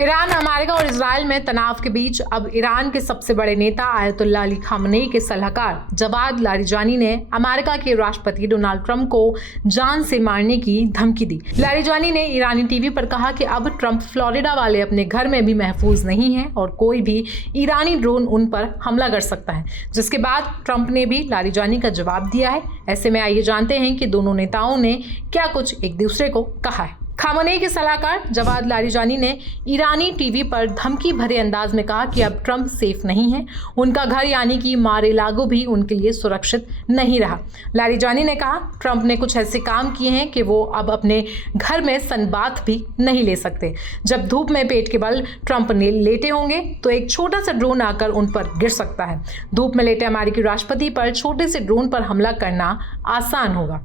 Iran, America और Israel में तनाव के बीच अब ईरान के सबसे बड़े नेता आयतुल्लाह अली खामनेई के सलाहकार जवाद लारिजानी ने अमेरिका के राष्ट्रपति डोनाल्ड ट्रंप को जान से मारने की धमकी दी। लारिजानी ने ईरानी टीवी पर कहा कि अब ट्रंप फ्लोरिडा वाले अपने घर में भी महफूज नहीं है और कोई भी ईरानी ड्रोन उन पर हमला कर सकता है, जिसके बाद ट्रंप ने भी लारिजानी का जवाब दिया है। ऐसे में आइए जानते हैं कि दोनों नेताओं ने क्या कुछ एक दूसरे को कहा है। खामनेई के सलाहकार जवाद लारिजानी ने ईरानी टीवी पर धमकी भरे अंदाज में कहा कि अब ट्रंप सेफ नहीं है, उनका घर यानी कि मार-ए-लागो भी उनके लिए सुरक्षित नहीं रहा। लारिजानी ने कहा, ट्रंप ने कुछ ऐसे काम किए हैं कि वो अब अपने घर में सनबाथ भी नहीं ले सकते। जब धूप में पेट के बल ट्रंप लेटे होंगे तो एक छोटा सा ड्रोन आकर उन पर गिर सकता है। धूप में लेटे अमेरिकी राष्ट्रपति पर छोटे से ड्रोन पर हमला करना आसान होगा।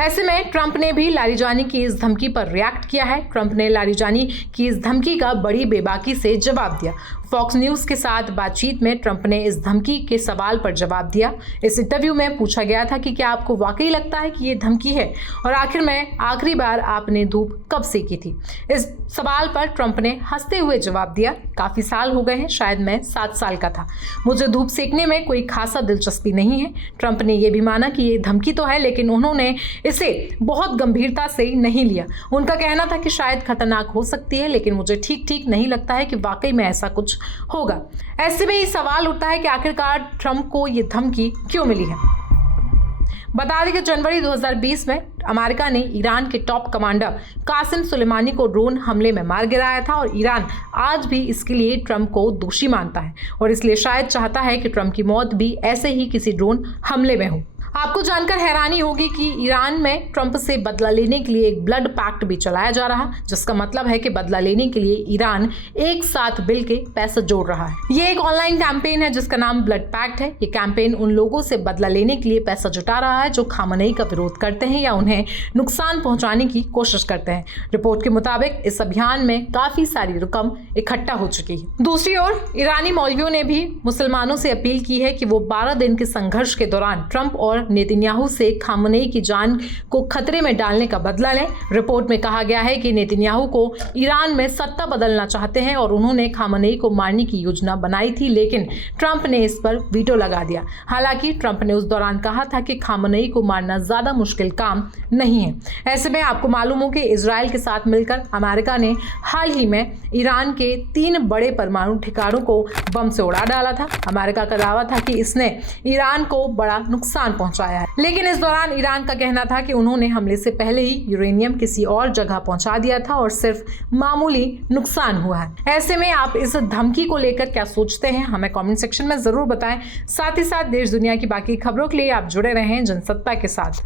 ऐसे में ट्रंप ने भी लारिजानी की इस धमकी पर रिएक्ट किया है। ट्रंप ने लारिजानी की इस धमकी का बड़ी बेबाकी से जवाब दिया। फॉक्स न्यूज़ के साथ बातचीत में ट्रंप ने इस धमकी के सवाल पर जवाब दिया। इस इंटरव्यू में पूछा गया था कि क्या आपको वाकई लगता है कि ये धमकी है और आखिर में आखिरी बार आपने धूप कब सेकी थी। इस सवाल पर ट्रंप ने हंसते हुए जवाब दिया, काफ़ी साल हो गए हैं, शायद मैं 7 साल का था, मुझे धूप सेकने में कोई खासा दिलचस्पी नहीं है। ट्रंप ने यह भी माना कि ये धमकी तो है, लेकिन उन्होंने इसे बहुत गंभीरता से नहीं लिया। उनका कहना था कि शायद खतरनाक हो सकती है, लेकिन मुझे ठीक नहीं लगता है कि वाकई में ऐसा कुछ होगा। ऐसे में ये सवाल उठता है कि आखिरकार ट्रंप को ये धमकी क्यों मिली है। बता दें कि जनवरी 2020 में अमेरिका ने ईरान के टॉप कमांडर कासिम सुलेमानी को ड्रोन हमले में मार गिराया था और ईरान आज भी इसके लिए ट्रंप को दोषी मानता है और इसलिए शायद चाहता है कि ट्रंप की मौत भी ऐसे ही किसी ड्रोन हमले में हो। आपको जानकर हैरानी होगी कि ईरान में ट्रंप से बदला लेने के लिए एक ब्लड पैक्ट भी चलाया जा रहा है, जिसका मतलब है कि बदला लेने के लिए ईरान एक साथ मिल के पैसा जोड़ रहा है। ये एक ऑनलाइन कैंपेन है जिसका नाम ब्लड पैक्ट है। ये कैंपेन उन लोगों से बदला लेने के लिए पैसा जुटा रहा है जो खामनेई का विरोध करते हैं या उन्हें नुकसान पहुंचाने की कोशिश करते हैं। रिपोर्ट के मुताबिक इस अभियान में काफी सारी रकम इकट्ठा हो चुकी है। दूसरी ओर ईरानी मौलवियों ने भी मुसलमानों से अपील की है कि वो 12 दिन के संघर्ष के दौरान ट्रंप और नेतन्याहू से खामनेई की जान को खतरे में डालने का बदला लें। रिपोर्ट में कहा गया है कि नेतन्याहू को ईरान में सत्ता बदलना चाहते हैं और उन्होंने खामनेई को मारने की योजना बनाई थी, लेकिन ट्रंप ने इस पर वीटो लगा दिया। हालांकि ट्रंप ने उस दौरान कहा था कि खामनेई को मारना ज्यादा मुश्किल काम नहीं है। ऐसे में आपको मालूम हो कि इजराइल के साथ मिलकर अमेरिका ने हाल ही में ईरान के 3 बड़े परमाणु ठिकानों को बम से उड़ा डाला था। अमेरिका का दावा था कि इसने ईरान को बड़ा नुकसान पहुंचाया है, लेकिन इस दौरान ईरान का कहना था कि उन्होंने हमले से पहले ही यूरेनियम किसी और जगह पहुंचा दिया था और सिर्फ मामूली नुकसान हुआ है। ऐसे में आप इस धमकी को लेकर क्या सोचते हैं, हमें कमेंट सेक्शन में जरूर बताएं। साथ ही साथ देश दुनिया की बाकी खबरों के लिए आप जुड़े रहें जनसत्ता के साथ।